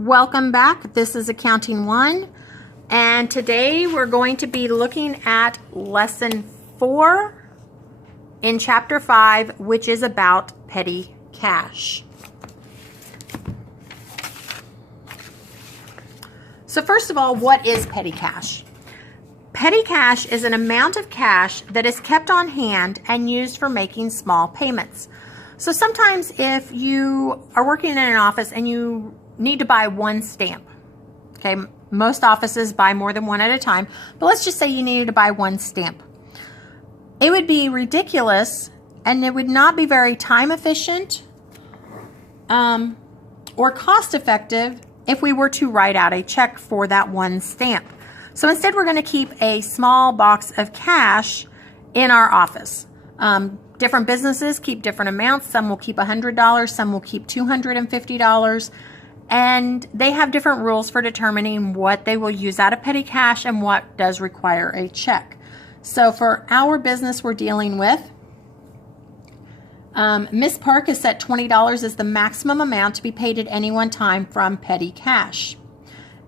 Welcome back. This is Accounting 1, and today we're going to be looking at Lesson 4 in Chapter 5, which is about petty cash. So first of all, what is petty cash? Petty cash is an amount of cash that is kept on hand and used for making small payments. So sometimes if you are working in an office and you need to buy one stamp, okay, most offices buy more than one at a time, but let's just say you needed to buy one stamp. It would be ridiculous and it would not be very time efficient or cost effective if we were to write out a check for that one stamp. So instead we're going to keep a small box of cash in our office. Different businesses keep different amounts. Some will keep $100, some will keep $250. And they have different rules for determining what they will use out of petty cash and what does require a check. So for our business we're dealing with, Miss Park has set $20 as the maximum amount to be paid at any one time from petty cash.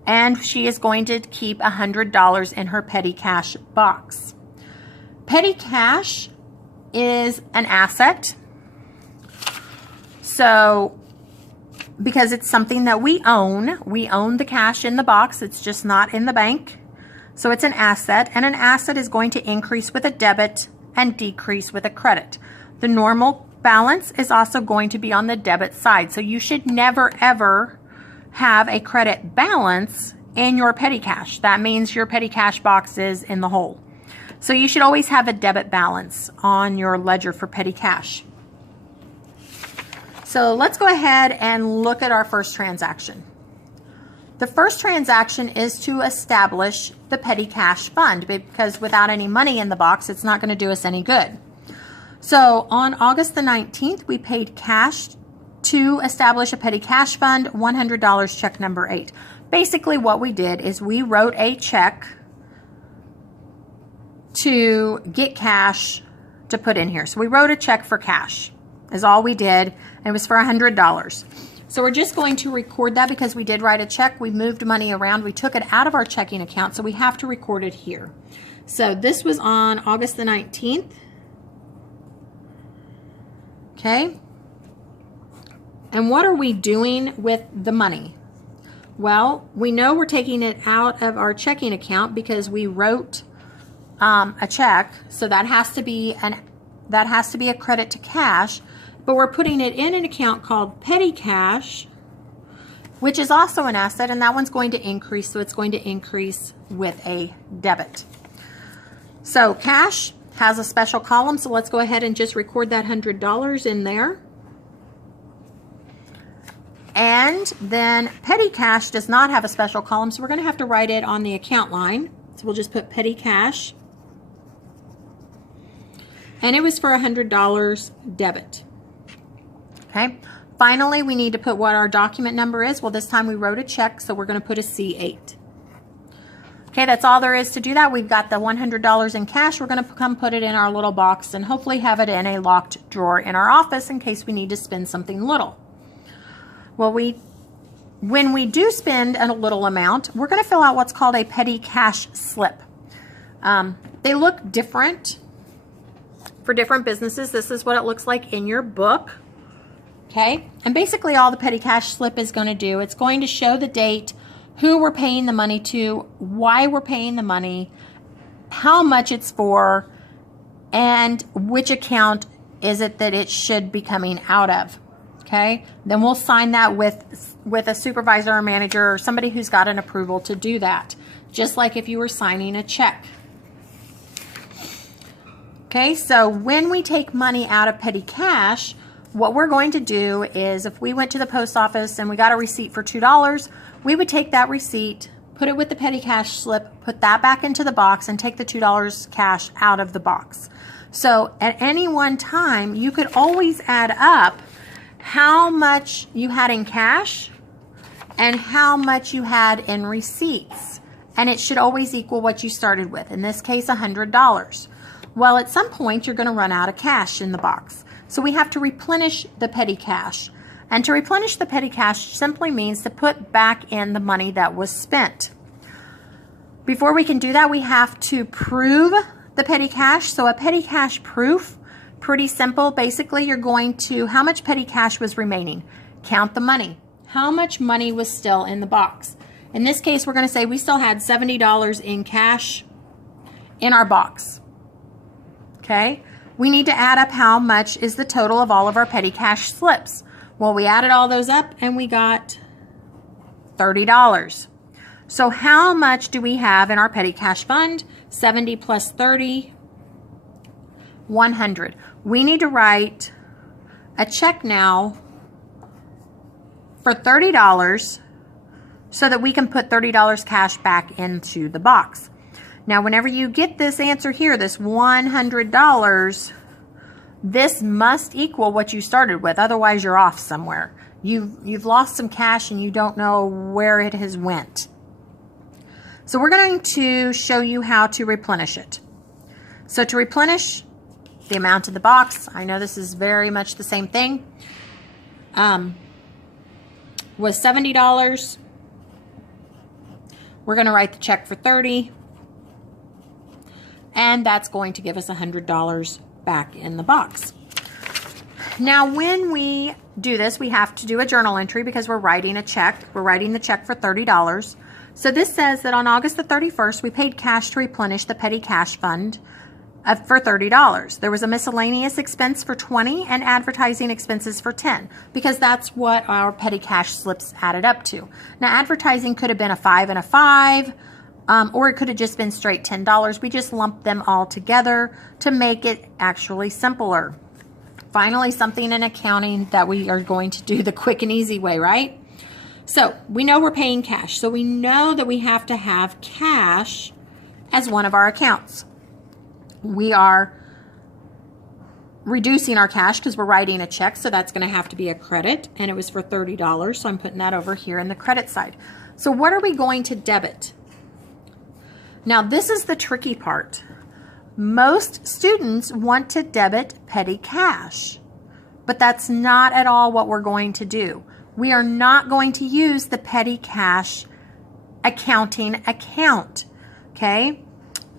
And she is going to keep $100 in her petty cash box. Petty cash is an asset. So because it's something that we own the cash in the box, it's just not in the bank. So it's an asset, and an asset is going to increase with a debit and decrease with a credit. The normal balance is also going to be on the debit side. So you should never ever have a credit balance in your petty cash. That means your petty cash box is in the hole. So you should always have a debit balance on your ledger for petty cash. So let's go ahead and look at our first transaction. The first transaction is to establish the petty cash fund, because without any money in the box, it's not going to do us any good. So on August the 19th, we paid cash to establish a petty cash fund, $100, check number 8. Basically what we did is we wrote a check to get cash to put in here. So we wrote a check for cash is all we did, and it was for $100. So we're just going to record that because we did write a check. We moved money around. We took it out of our checking account, so we have to record it here. So this was on August the 19th. Okay. And what are we doing with the money? Well, we know we're taking it out of our checking account because we wrote a check, so that has to be a credit to cash. But we're putting it in an account called petty cash, which is also an asset, and that one's going to increase, so it's going to increase with a debit. So cash has a special column, so let's go ahead and just record that $100 in there. And then petty cash does not have a special column, so we're going to have to write it on the account line. So we'll just put petty cash. And it was for $100 debit. Okay. Finally, we need to put what our document number is. Well, this time we wrote a check, so we're going to put a C8. Okay, that's all there is to do that. We've got the $100 in cash. We're going to come put it in our little box and hopefully have it in a locked drawer in our office in case we need to spend something little. Well, when we do spend a little amount, we're going to fill out what's called a petty cash slip. They look different for different businesses. This is what it looks like in your book. Okay, and basically all the petty cash slip is going to do, it's going to show the date, who we're paying the money to, why we're paying the money, how much it's for, and which account is it that it should be coming out of. Okay, then we'll sign that with a supervisor or manager or somebody who's got an approval to do that, just like if you were signing a check. Okay, so when we take money out of petty cash, what we're going to do is if we went to the post office and we got a receipt for $2, we would take that receipt, put it with the petty cash slip, put that back into the box, and take the $2 cash out of the box. So at any one time, you could always add up how much you had in cash and how much you had in receipts. And it should always equal what you started with. In this case, $100. Well, at some point, you're going to run out of cash in the box. So we have to replenish the petty cash. And to replenish the petty cash simply means to put back in the money that was spent. Before we can do that, we have to prove the petty cash. So a petty cash proof, pretty simple. Basically, you're going to, how much petty cash was remaining? Count the money. How much money was still in the box? In this case, we're going to say we still had $70 in cash in our box. Okay? We need to add up how much is the total of all of our petty cash slips. Well, we added all those up and we got $30. So how much do we have in our petty cash fund? 70 plus 30, 100. We need to write a check now for $30 so that we can put $30 cash back into the box. Now, whenever you get this answer here, this $100, this must equal what you started with. Otherwise, you're off somewhere. You've lost some cash and you don't know where it has went. So we're going to show you how to replenish it. So to replenish the amount in the box, I know this is very much the same thing, was $70. We're going to write the check for $30, and that's going to give us $100 back in the box. Now, when we do this, we have to do a journal entry because we're writing a check. We're writing the check for $30. So this says that on August the 31st, we paid cash to replenish the petty cash fund for $30. There was a miscellaneous expense for $20 and advertising expenses for $10 because that's what our petty cash slips added up to. Now, advertising could have been a 5 and a 5, or it could have just been straight $10. We just lumped them all together to make it actually simpler. Finally, something in accounting that we are going to do the quick and easy way, right? So we know we're paying cash. So we know that we have to have cash as one of our accounts. We are reducing our cash because we're writing a check. So that's going to have to be a credit. And it was for $30. So I'm putting that over here in the credit side. So what are we going to debit? Now this is the tricky part. Most students want to debit petty cash, but that's not at all what we're going to do. We are not going to use the petty cash accounting account, okay?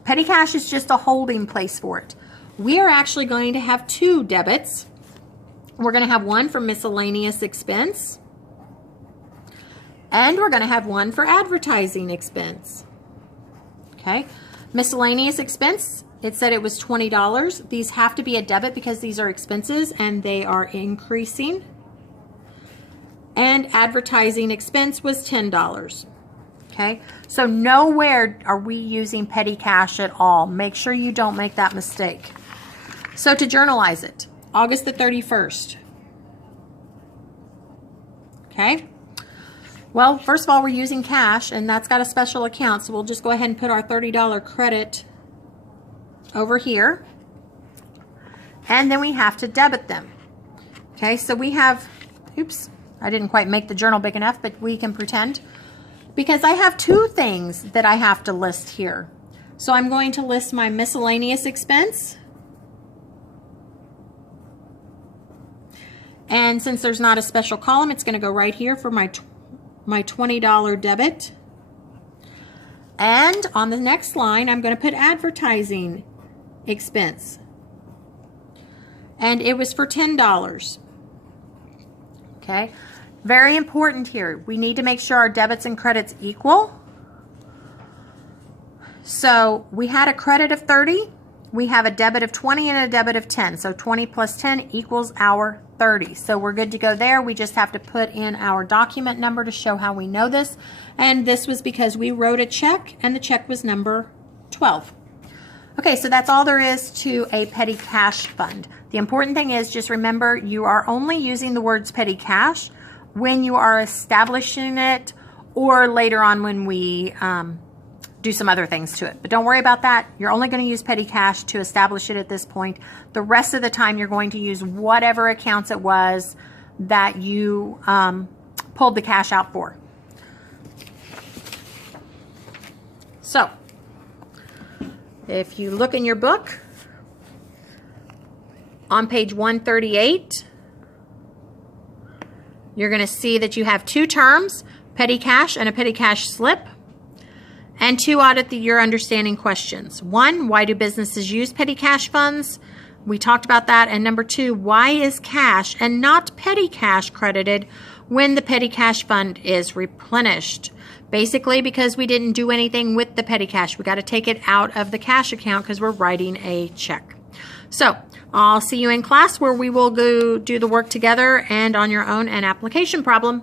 Petty cash is just a holding place for it. We are actually going to have two debits. We're going to have one for miscellaneous expense, and we're going to have one for advertising expense, okay? Miscellaneous expense, it said it was $20. These have to be a debit because these are expenses and they are increasing. And advertising expense was $10. Okay, so nowhere are we using petty cash at all. Make sure you don't make that mistake. So to journalize it, August the 31st. Okay, well, first of all, we're using cash and that's got a special account. So we'll just go ahead and put our $30 credit over here. And then we have to debit them. Okay, so we have, oops, I didn't quite make the journal big enough, but we can pretend. Because I have two things that I have to list here. So I'm going to list my miscellaneous expense. And since there's not a special column, it's going to go right here for my $20 debit. And on the next line, I'm going to put advertising expense. And it was for $10. Okay. Very important here. We need to make sure our debits and credits equal. So we had a credit of 30. We have a debit of 20 and a debit of 10. So 20 plus 10 equals our 30. So we're good to go there. We just have to put in our document number to show how we know this. And this was because we wrote a check and the check was number 12. Okay, so that's all there is to a petty cash fund. The important thing is just remember you are only using the words petty cash when you are establishing it or later on when we do some other things to it. But don't worry about that. You're only going to use petty cash to establish it at this point. The rest of the time you're going to use whatever accounts it was that you pulled the cash out for. So, if you look in your book, on page 138, you're going to see that you have 2 terms, petty cash and a petty cash slip, and 2 audit your understanding questions. 1, why do businesses use petty cash funds? We talked about that. And number 2, why is cash and not petty cash credited when the petty cash fund is replenished? Basically because we didn't do anything with the petty cash. We got to take it out of the cash account because we're writing a check. So I'll see you in class where we will go do the work together and on your own an application problem.